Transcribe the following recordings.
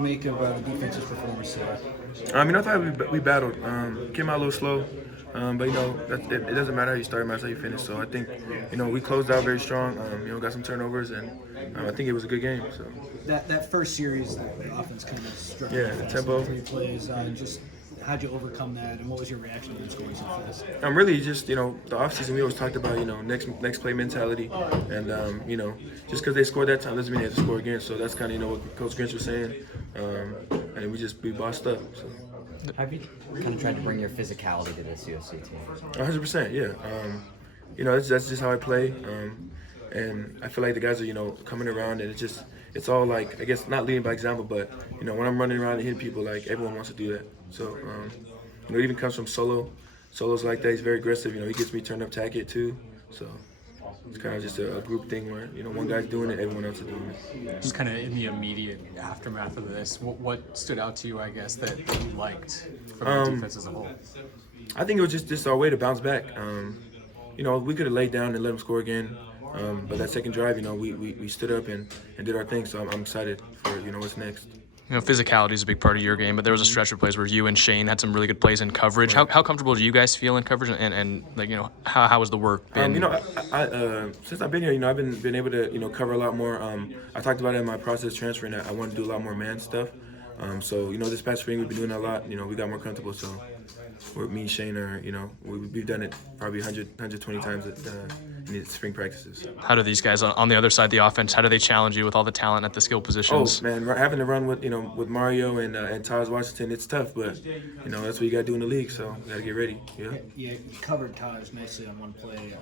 you make of the defensive performance today? I thought we battled. Came out a little slow, but it doesn't matter how you start, it matters how you finish. So I think we closed out very strong. Got some turnovers, and I think it was a good game. So That first series, the offense kind of struck. Yeah, the tempo. 3 plays. Just how'd you overcome that, and what was your reaction to them scoring so fast? I'm really just the offseason we always talked about next play mentality, and just because they scored that time doesn't mean they have to score again. So that's kind of what Coach Gentry was saying, and we bossed up. So. Have you kind of tried to bring your physicality to this USC team? 100%, yeah. That's just how I play, and I feel like the guys are coming around, and it's all like, I guess, not leading by example, but when I'm running around and hitting people, like everyone wants to do that. So it even comes from solos like that. He's very aggressive. He gets me turned up Tackett too. So it's kind of just a group thing where one guy's doing it, everyone else is doing it. Just kind of in the immediate aftermath of this, what stood out to you, I guess, that you liked from the defense as a whole? I think it was just our way to bounce back. We could have laid down and let them score again, but that second drive, we stood up and did our thing. So I'm excited for what's next. Physicality is a big part of your game, but there was a stretch of plays where you and Shane had some really good plays in coverage. Right. How comfortable do you guys feel in coverage, and how has the work been? I since I've been here, I've been able to cover a lot more. I talked about it in my process transferring that I want to do a lot more man stuff. So this past spring we've been doing that a lot. We got more comfortable. So me and Shane are we've done it probably 120 times in the spring practices. How do these guys on the other side of the offense? How do they challenge you with all the talent at the skill positions? Oh man, having to run with Mario and Taj Washington, it's tough, but that's what you got to do in the league. So you got to get ready. Yeah, you covered Taj nicely on one play.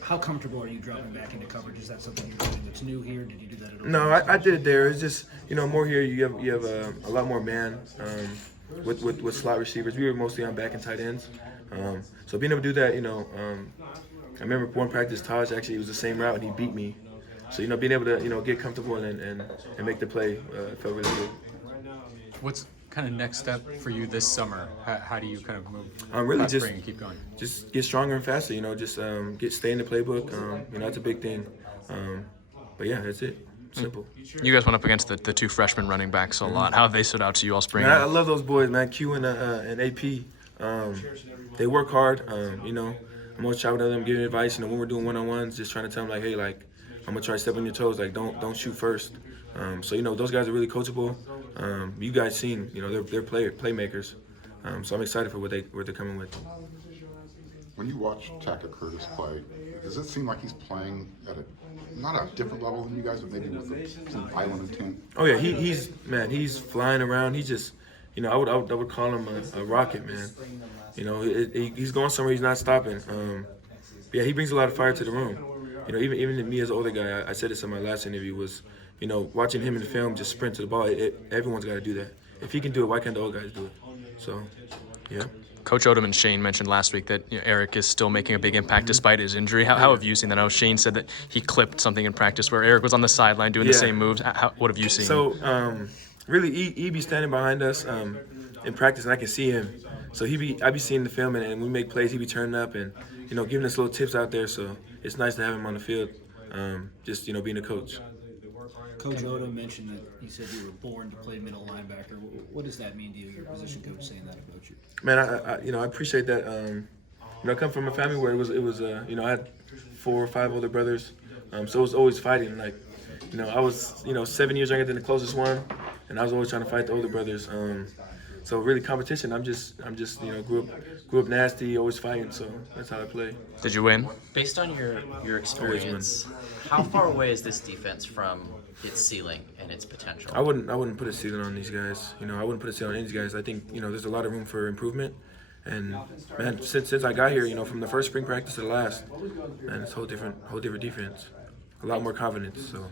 How comfortable are you dropping back into coverage? Is that something you're doing that's new here? Did you do that at all? No, I did it there. It's just more here. You have a lot more man with slot receivers. We were mostly on back and tight ends. So being able to do that, I remember one practice, Taj actually was the same route and he beat me. So being able to get comfortable and make the play felt really good. What's kind of next step for you this summer? How do you kind of move really past just spring and keep going? Just get stronger and faster. Stay in the playbook. That's a big thing. But yeah, that's it. Simple. You guys went up against the two freshman running backs a lot. How have they stood out to you all spring? Man, I love those boys, man. Q and AP. They work hard. I'm always chatting with them, giving advice. When we're doing one-on-ones, just trying to tell them like, hey, like I'm gonna try to step on your toes. Like don't shoot first. So those guys are really coachable. You guys seen, they're playmakers. So I'm excited for what they're coming with. When you watch Tackett Curtis play, does it seem like he's playing at not a different level than you guys, but maybe with some violent intent? Oh yeah, he's flying around. He just, I would call him a rocket, man. He's going somewhere. He's not stopping. Yeah, he brings a lot of fire to the room. Even me as an older guy, I said this in my last interview, was, watching him in the film just sprint to the ball. Everyone's got to do that. If he can do it, why can't the old guys do it? So, yeah. Coach Odom and Shane mentioned last week that Eric is still making a big impact despite his injury. How have you seen that? I know Shane said that he clipped something in practice where Eric was on the sideline doing the same moves. What have you seen? So, really, he be standing behind us in practice, and I can see him. So I be seeing the film, and when we make plays, he be turning up and giving us little tips out there. So it's nice to have him on the field, just being a coach. Coach Odom mentioned that he said you were born to play middle linebacker. What does that mean to you, your position coach saying that about you? Man, I appreciate that. I come from a family where it was I had 4 or 5 older brothers, so it was always fighting. Like, I was 7 years younger than the closest one, and I was always trying to fight the older brothers. So really, competition. I'm just grew up nasty, always fighting. So that's how I play. Did you win? Based on your experience, how far away is this defense from its ceiling and its potential? I wouldn't put a ceiling on these guys. I wouldn't put a ceiling on these guys. I think there's a lot of room for improvement. And man, since I got here, from the first spring practice to the last, man, it's a whole different defense. A lot more confidence. So.